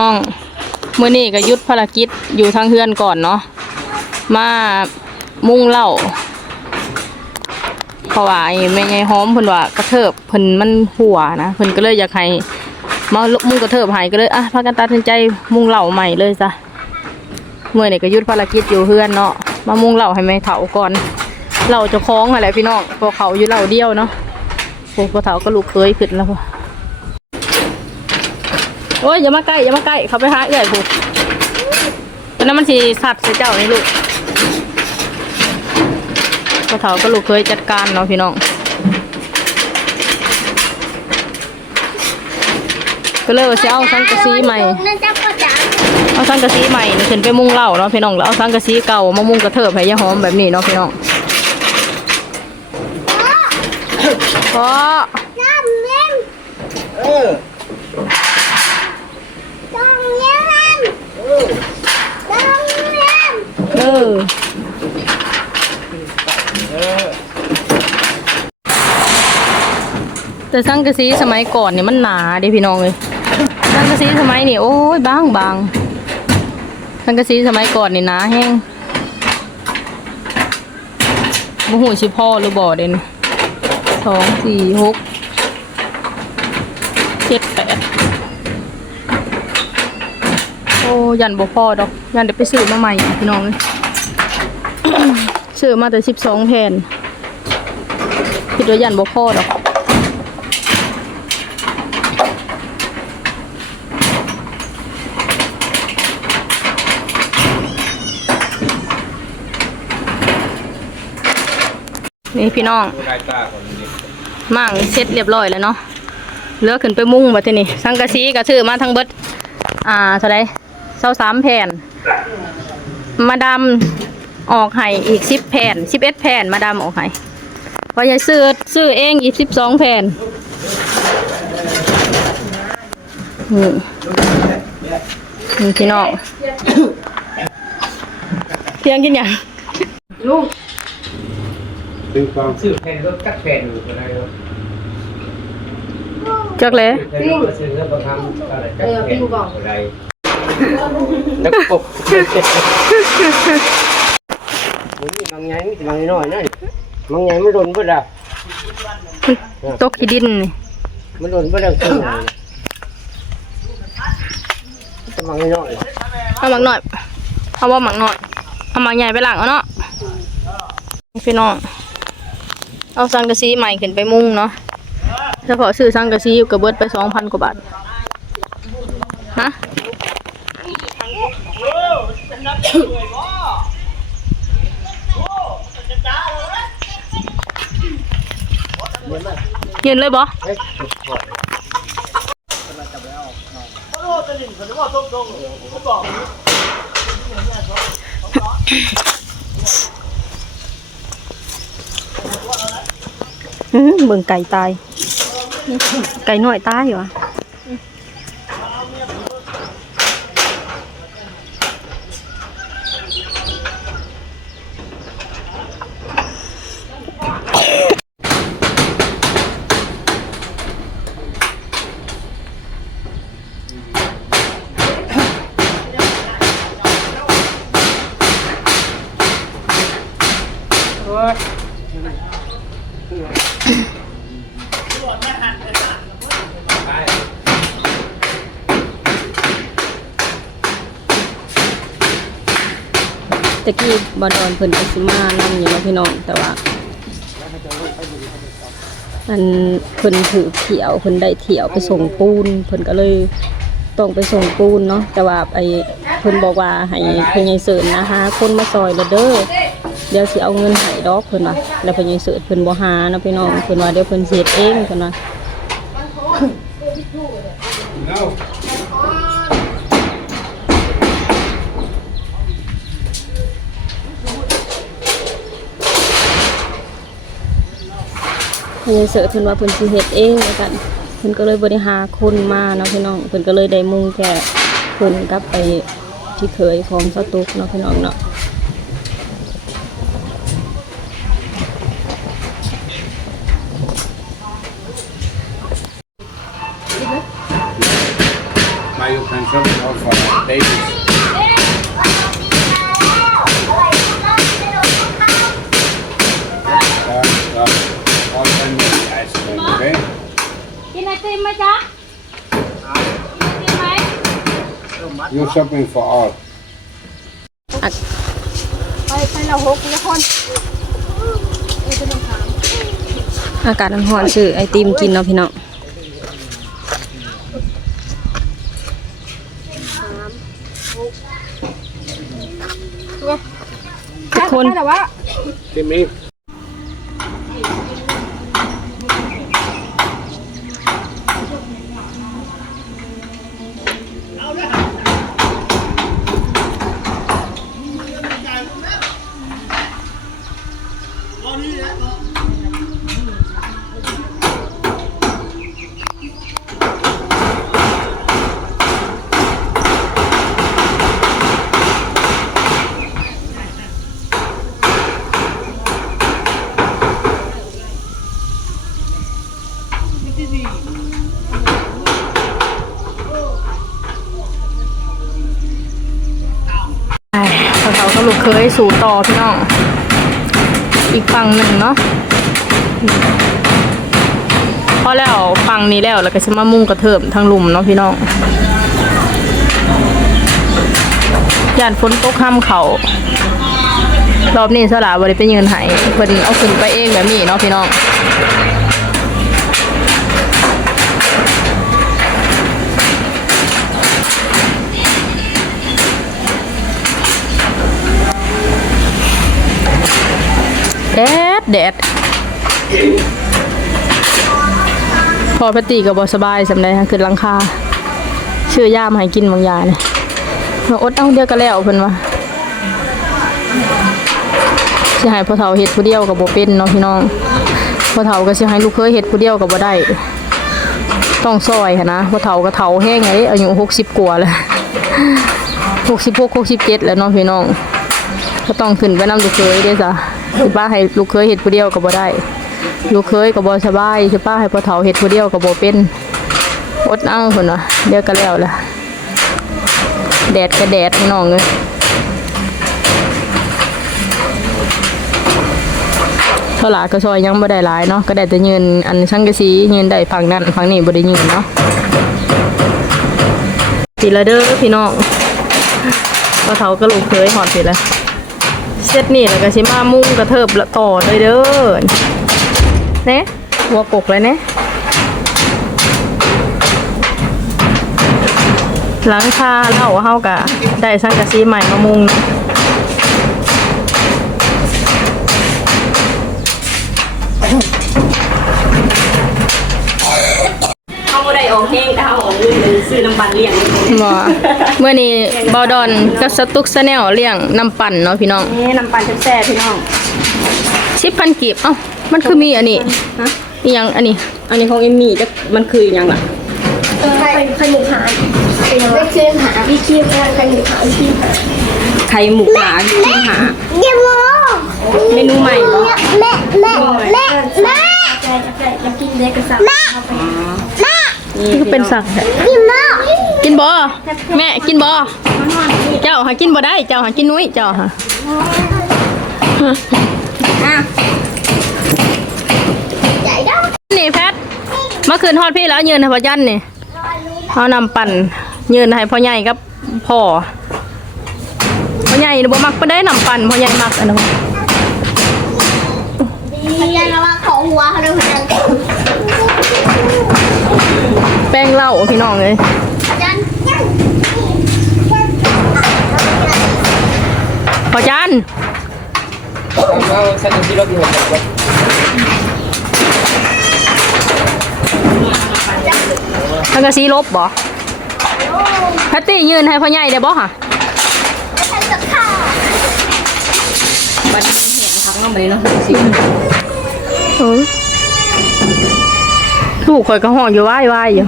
น้องเมื้อนี้ก็ยุดภารกิจอยู่ทางเฮือนก่อนเนาะมามุ่งเหล้าเพราะว่าไอ้แม่ยายหอมเพิ่นว่ากระเทิบเพิ่นมันหัวนะเพิ่นก็เลยอยากให้มามุ่งกระเทิบให้ก็เลยอะพากันตัดสินใจมุ่งเหล้าใหม่เลยจ้ะเมื้อนี้ก็ยุดภารกิจอยู่เฮือนเนาะมามุ่งเหล้าให้แม่เฒ่าก่อนเล้าจะคล้องอะไรพี่น้องเพอเขาอยู่เหล้าเดียวเนาะโอ้พ่อเฒ่าก็ลูกเคยขึ้นแล้ว โอ้ยอย่ามาใกล้อย่ามาใกล้เขาไปหาเอื้อยผูกตอนนั้นมันสีสัตว์ใส่เจ้านี่ลูกพ่อเฒ่าก็ลูกเคยจัดการเนาะพี่น้องก็เลยว่าจะเอาสังกะสีใหม่นั่นจะพ่อจ๋าเอาสังกะสีใหม่นี่ขึ้นไปมุงเหล้าเนาะพี่น้องแล้วเอาสังกะสีเก่ามามุงกระเทิบให้ยาหอมแบบนี้เนาะพี่น้องพอน้ำเล่นเออ ต้องเล่นต้อง เล่นเออเออแต่สังกะสีสมัยก่อนเนี่ยมันหนาเดิพี่น้องเลยสังกะสีสมัยนี่โอ้ยบางบางสังกะสีสมัยก่อนนี่หนาแห้งบ่หูชิพ่อหรือบ่อเด่นสองสี่หกเจ็ดแปดโอ้ ยันบ่พอดอก ยันเดี๋ยวไปซื้อมาใหม่พี่น้องเลยซื้อมาแต่สิบสองแผ่นคิดว่ายันบ่พอดอกนี่พี่น้องมั่งเสร็จเรียบร้อยแล้วเนาะเลือกขึ้นไปมุ่งบัดทีนี้สังกะสีก็ซื้อมาทั้งเบิด อ่าเท่าไร เศร้าสามแผ่น มาดามออกให้อีกสิบแผ่นสิบเอ็ดแผ่นมาดามออกให้พอจะซื้อซื้อเองอีกสิบสองแผ่นนี่นี่พี่น้องเพียงกินอย่างดึงความซื้อแผ่นรถกัดแผ่นอยู่ก็ได้รถจักเลยแผ่นรถมาซื้อแล้วบางคำอะไรกัดแผ่นก็ได้ แล้วกบมึงนี่บางไงมีแต่บางน้อยนั่นบางไงไม่โดนบ่ได้ตกขี้ดินนี่ไม่โดนบ่ได้คือแต่บางน้อยเอาหมักหน่อยเอาว่าหมักหน่อยเอาหมักใหญ่ไปหลังเอาเนาะพี่น้องเอาสังกะสีใหม่ขึ้นไปมุงเนาะเฉพาะซื้อสังกะสีอยู่กับเบิดไปสองพันกว่าบาท ฮะ เยืนเลยบ่เฮ้ยอื้อเบิ่งไก่ตาย ไก่หน่อยตายเหรอ ตะกี้บอนอนเพิ่นก็สิมานั่งอยู่เนาะพี่น้องแต่ว่าอันเพิ่นถือเถียวเพิ่นได้เถียวไปส่งปูนเพิ่นก็เลยต้องไปส่งปูนเนาะแต่ว่าไอ้เพิ่นบอกว่าให้เพิ่นยายเสิร์นนะฮะคนมาซอยล้วเด้อเดี๋ยวสิเอาเงินให้ดอกเพิ่นว่าแล้วเพิ่นยายเสิร์นเพิ่นบ่หานะพี่น้องเพิ่นว่าเดี๋ยวเพิ่นเฮ็ดเองเพิ่นว่า เพิ่นเสิร์นเพิ่นว่าเพิ่นสิเฮ็ดเองแล้วกันเพิ่นก็เลยบ่ได้หาคนมาเนาะพี่น้องเพิ่นก็เลยได้มุ่งแค่เพิ่นกลับไอ้ที่เคยของสตุกเนาะพี่น้องเนาะมาอยู่ทางซ้าย more for babies. Uh, กินไอติมไหมจ๊ะกินไหม You're shopping for all. ไปไปเราหกทุกคนอากาศร้อนๆซื้อไอติมกินเนาะพี่น้องทุกคนแต่ว่า Timmy. สู่ต่อพี่น้อง อีกฝั่งหนึ่งเนาะพอแล้วฝั่งนี้แล้วแล้วก็จะมามุ่งกระเทิบทางลุมเนาะพี่น้องยานฝนตกข้ามเขารอบนี้สลาบริไปยืนหายเพิ่นเอาขึ้นไปเองแบบนี้เนาะพี่น้อง แดดพอพตีกับบสบายสำได้ขึ้นลังคาชื่อย่ามาให้กินบางอย่างเนี่ยเราอดเอาเดียวก็แล้วเพิ่นว่าสิให้พ่อเฒ่าเฮ็ดผู้เดียวกับบ่เป็นเนาะพี่น้องพ่อเฒ่าก็สิให้ลูกเคยเฮ็ดผู้เดียวก็บ่ได้ ต้องซอยนะพ่อเฒ่าก็เฒ่าแห้งไงอายุ60กว่าแล้ว66 67แล้วเนาะพี่น้องก็ต้องขึ้นไปนำลูกเคยเด้จ้ะ ป้าให้ลูกเคยเฮ็ดผู้เดียวก็บ่ได้ ลูกเคยก็บ่สบายสิป้าให้พ่อเฒ่าเฮ็ดผู้เดียวก็บ่เป็นอดเอาเพิ่นว่าเดี๋ยวก็แล้วล่ะ แดดก็แดดพี่น้องเอ้ยเท่าหลาก็ซอยยังบ่ได้หลายเนาะก็ได้แต่ยืนอันสังกะสียืนได้ฝั่งนั้นฝั่งนี้บ่ได้ยืนเนาะสิละเด้อพี่น้องพอเฒ่าก็ลูกเคยฮอดสิละ เซตนี่แล้วก็ชิมามุ่งกระเทิบละต่อเลยเด้อเนะหัวกกเลยเนะหลังคาเล่าเฮากะได้สังกะสีใหม่มามุงเนาะเขาได้ออกแห้งแต่เขา ซื้อน้ำปั่นเลี้ยงบ่เมื่อนี้บอดอนก็สตุกสแนลเลี้ยงน้ำปั่นเนาะพี่น้องนี่น้ำปั่นแซ่บๆพี่น้องชิปพันกีบเอ้ามันคือมีอันนี้อีหยังอันนี้ อันนี้ของเอมมี่จะมันคืออย่างล่ะไข่ไข่หมูหานไม่เชื่อหาพี่คิวไข่หมูหานพี่หาไข่หมูหาที่หาเดี๋ยวโมเมนูใหม่เหรอแม่แม่แม่แม่แม่นี่ คือเป็นสัตว์แท้กินโมกินบ่แม่กินบ่เจ้าหากินบ่ได้ เจ้าหากินนุ้ยเจ้าหาใหญ่ด้นี่แพทเมื่อคืนทอดพี่แล้วยืนให้พ่อยันนี่เอานำปั่นยืนให้พ่อใหญ่กับพ่อพ่อใหญ่นี่บ่มักบ่ได้นำปั่นพ่อใหญ่มักอันนั้นพยันแล้วว่าขอหัวเขาด้วยพยันแป้งเหล้ พี่น้องเอ้ยพยันพ่อจันเอาเส้นที่รถอยู่หัวทังกะสีลบบ่แพตตี้ยืนให้พ่อใหญ่ได้บ่ค่ะฉันจะฆ่าบันเห็นทั้งน้ำเลยเนาะสิเออลูกข่อยก็ห้องอยู่ว่ายว่ายอยู่